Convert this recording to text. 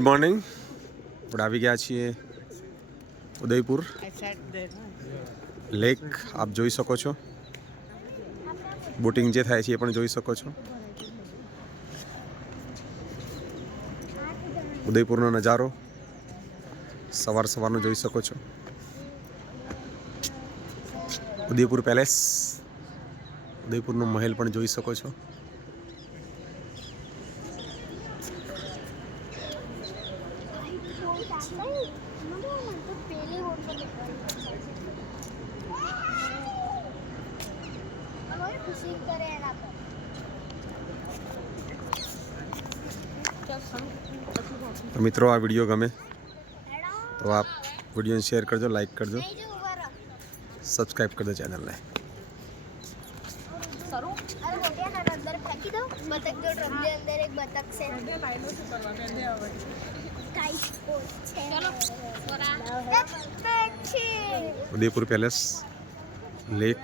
Morning આપણે આવી ગયા છીએ ઉદયપુર લેક આપ જોઈ શકો છો બોટિંગ જે થાય છે એ પણ જોઈ શકો છો ઉદયપુરનો નજારો સવાર સવારનો જોઈ શકો છો ઉદયપુર પેલેસ ઉદયપુરનો મહેલ પણ જોઈ શકો છો ખુશી કરે એના પર તો મિત્રો આ વિડીયો ગમે તો આપ વિડીયોને શેર કરજો લાઈક કરજો નહીં જો ઉભા રહો સબસ્ક્રાઈબ કરજો ચેનલને અરે મોટિયા ના અંદર ફેંકી દો બતક જો ડ્રમની અંદર એક બતક છે उदयपुर पैलेस लेक।